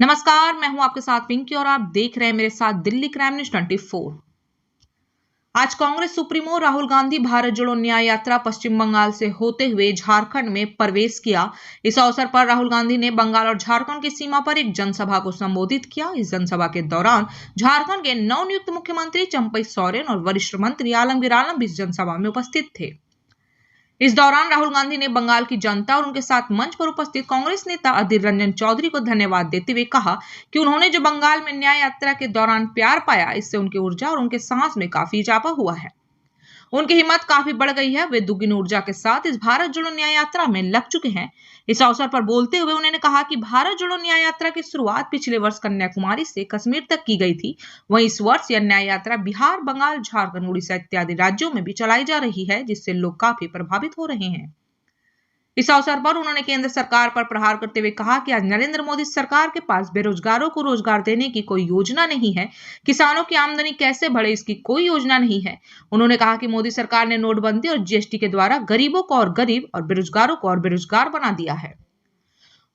नमस्कार, मैं हूं आपके साथ पिंकी और आप देख रहे हैं मेरे साथ दिल्ली क्राइम न्यूज 24। आज कांग्रेस सुप्रीमो राहुल गांधी भारत जोड़ो न्याय यात्रा पश्चिम बंगाल से होते हुए झारखंड में प्रवेश किया। इस अवसर पर राहुल गांधी ने बंगाल और झारखंड की सीमा पर एक जनसभा को संबोधित किया। इस जनसभा के दौरान झारखंड के नवनियुक्त मुख्यमंत्री चंपई सोरेन और वरिष्ठ मंत्री आलमगीर आलम भी इस जनसभा में उपस्थित थे। इस दौरान राहुल गांधी ने बंगाल की जनता और उनके साथ मंच पर उपस्थित कांग्रेस नेता अधीर रंजन चौधरी को धन्यवाद देते हुए कहा कि उन्होंने जो बंगाल में न्याय यात्रा के दौरान प्यार पाया, इससे उनकी ऊर्जा और उनके साहस में काफी इजाफा हुआ है। उनकी हिम्मत काफी बढ़ गई है। वे दुगनी ऊर्जा के साथ इस भारत जोड़ो न्याय यात्रा में लग चुके हैं। इस अवसर पर बोलते हुए उन्होंने कहा कि भारत जोड़ो न्याय यात्रा की शुरुआत पिछले वर्ष कन्याकुमारी से कश्मीर तक की गई थी। वहीं इस वर्ष यह न्याय यात्रा बिहार, बंगाल, झारखंड, उड़ीसा इत्यादि राज्यों में भी चलाई जा रही है, जिससे लोग काफी प्रभावित हो रहे हैं। इस अवसर पर उन्होंने केंद्र सरकार पर प्रहार करते हुए कहा कि आज नरेंद्र मोदी सरकार के पास बेरोजगारों को रोजगार देने की कोई योजना नहीं है, किसानों की आमदनी कैसे बढ़े इसकी कोई योजना नहीं है। उन्होंने कहा कि मोदी सरकार ने नोटबंदी और जीएसटी के द्वारा गरीबों को और गरीब और बेरोजगारों को और बेरोजगार बना दिया है।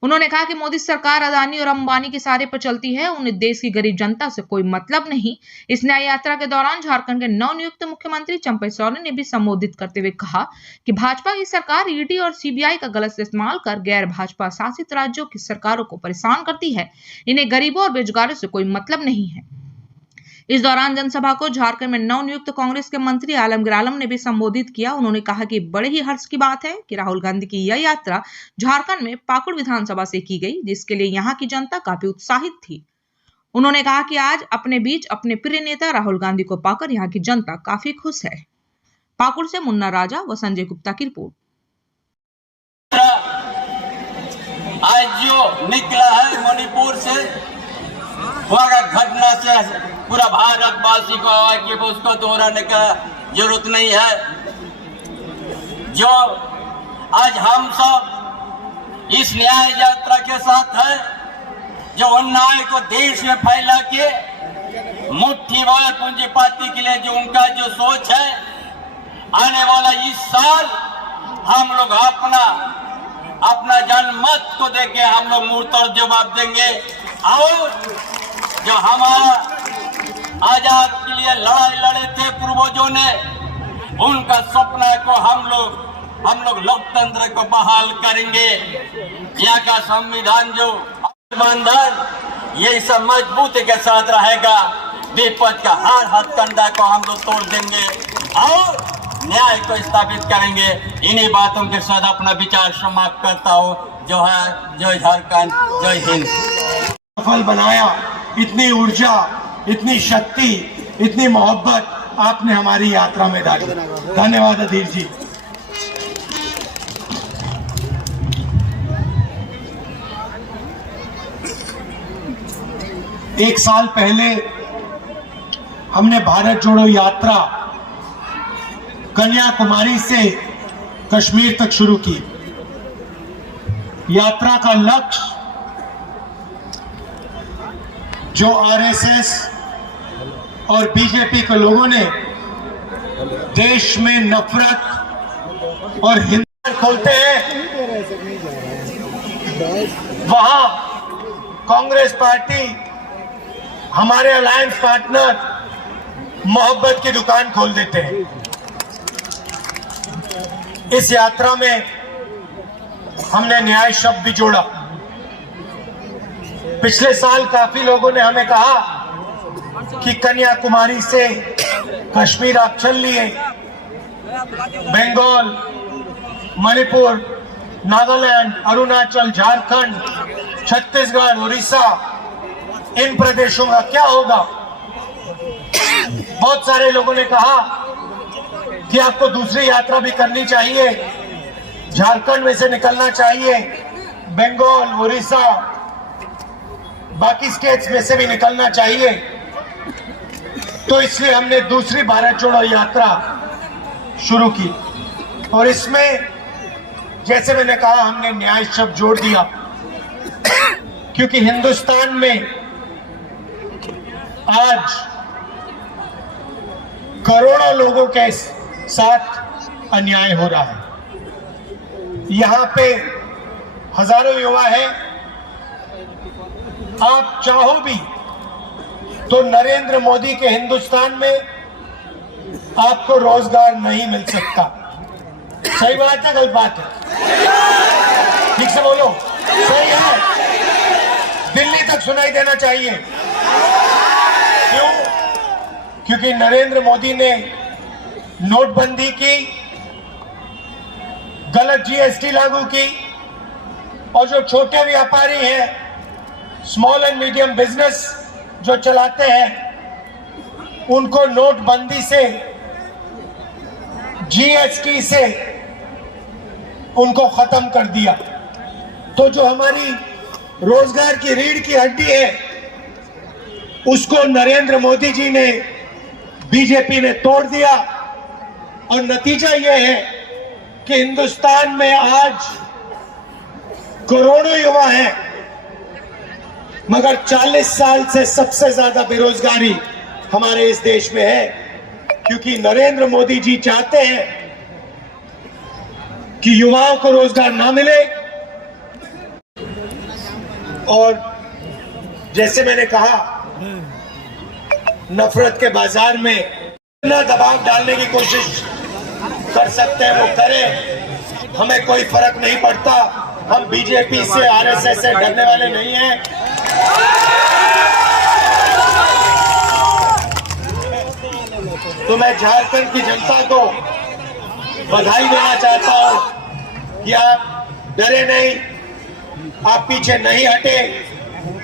उन्होंने कहा कि मोदी सरकार अदानी और अंबानी के सहारे पर चलती है, उन्हें देश की गरीब जनता से कोई मतलब नहीं। इस न्याय यात्रा के दौरान झारखंड के नवनियुक्त मुख्यमंत्री चंपई सोरेन ने भी संबोधित करते हुए कहा कि भाजपा की सरकार ईडी और सीबीआई का गलत इस्तेमाल कर गैर भाजपा शासित राज्यों की सरकारों को परेशान करती है। इन्हें गरीबों और बेरोजगारों से कोई मतलब नहीं है। इस दौरान जनसभा को झारखंड में नवनियुक्त कांग्रेस के मंत्री आलमगीर आलम ने भी संबोधित किया। उन्होंने कहा कि बड़े ही हर्ष की बात है कि राहुल गांधी की यह यात्रा झारखंड में पाकुड़ विधानसभा से की गई, जिसके लिए यहाँ की जनता काफी उत्साहित थी। उन्होंने कहा कि आज अपने बीच अपने प्रिय नेता राहुल गांधी को पाकर यहाँ की जनता काफी खुश है। पाकुड़ से मुन्ना राजा व संजय गुप्ता की रिपोर्ट। आज जो निकला है मणिपुर से, घटना से पूरा भारतवासी को कि उसको दोहराने का जरूरत नहीं है। जो आज हम सब इस न्याय यात्रा के साथ है, जो अन्याय को देश में फैला के मुट्ठीवार पूंजीपति के लिए जो उनका जो सोच है, आने वाला इस साल हम लोग अपना जनमत को देके हम लोग मुंहतोड़ जवाब देंगे। और जो हमारा आजाद के लिए लड़ाई लड़े थे पूर्वजों ने, उनका सपना को हम लोग लोकतंत्र को बहाल करेंगे। यहाँ का संविधान जो बंधन ये सब मजबूती के साथ रहेगा। विपक्ष का हर हथकंडा को हम लोग तोड़ देंगे और न्याय को स्थापित करेंगे। इन्हीं बातों के साथ अपना विचार समाप्त करता हूँ। जो है जय झारखंड, जय हिंद। सफल बनाया, इतनी ऊर्जा, इतनी शक्ति, इतनी मोहब्बत आपने हमारी यात्रा में डाली। धन्यवाद अधीर जी। एक साल पहले हमने भारत जोड़ो यात्रा कन्याकुमारी से कश्मीर तक शुरू की। यात्रा का लक्ष्य जो आरएसएस और बीजेपी के लोगों ने देश में नफरत और हिंसा खोलते हैं, वहां कांग्रेस पार्टी हमारे अलायंस पार्टनर मोहब्बत की दुकान खोल देते हैं। इस यात्रा में हमने न्याय शब्द भी जोड़ा। पिछले साल काफी लोगों ने हमें कहा कि कन्याकुमारी से कश्मीर आप चल लिए, बंगाल, मणिपुर, नागालैंड, अरुणाचल, झारखंड, छत्तीसगढ़, उड़ीसा, इन प्रदेशों का क्या होगा। बहुत सारे लोगों ने कहा कि आपको दूसरी यात्रा भी करनी चाहिए, झारखंड में से निकलना चाहिए, बंगाल, उड़ीसा, बाकी स्टेट्स में से भी निकलना चाहिए। तो इसलिए हमने दूसरी भारत जोड़ो यात्रा शुरू की और इसमें जैसे मैंने कहा हमने न्याय शब्द जोड़ दिया, क्योंकि हिंदुस्तान में आज करोड़ों लोगों के साथ अन्याय हो रहा है। यहाँ पे हजारों युवा हैं आप चाहो भी तो नरेंद्र मोदी के हिंदुस्तान में आपको रोजगार नहीं मिल सकता। सही बात है, गलत बात है? ठीक से बोलो, सही है? दिल्ली तक सुनाई देना चाहिए। क्यों? क्योंकि नरेंद्र मोदी ने नोटबंदी की, गलत जीएसटी लागू की, और जो छोटे व्यापारी हैं, स्मॉल एंड मीडियम बिजनेस जो चलाते हैं, उनको नोटबंदी से, जीएसटी से उनको खत्म कर दिया। तो जो हमारी रोजगार की रीढ़ की हड्डी है, उसको नरेंद्र मोदी जी ने, बीजेपी ने तोड़ दिया। और नतीजा यह है कि हिंदुस्तान में आज करोड़ों युवा हैं, मगर 40 साल से सबसे ज्यादा बेरोजगारी हमारे इस देश में है, क्योंकि नरेंद्र मोदी जी चाहते हैं कि युवाओं को रोजगार ना मिले। और जैसे मैंने कहा, नफरत के बाजार में ना दबाव डालने की कोशिश कर सकते हैं वो करें, हमें कोई फर्क नहीं पड़ता। हम बीजेपी से, आरएसएस से डरने वाले नहीं हैं। तो मैं झारखंड की जनता को बधाई देना चाहता हूं कि आप डरे नहीं, आप पीछे नहीं हटे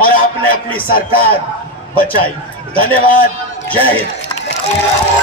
और आपने अपनी सरकार बचाई। धन्यवाद। जय हिंद।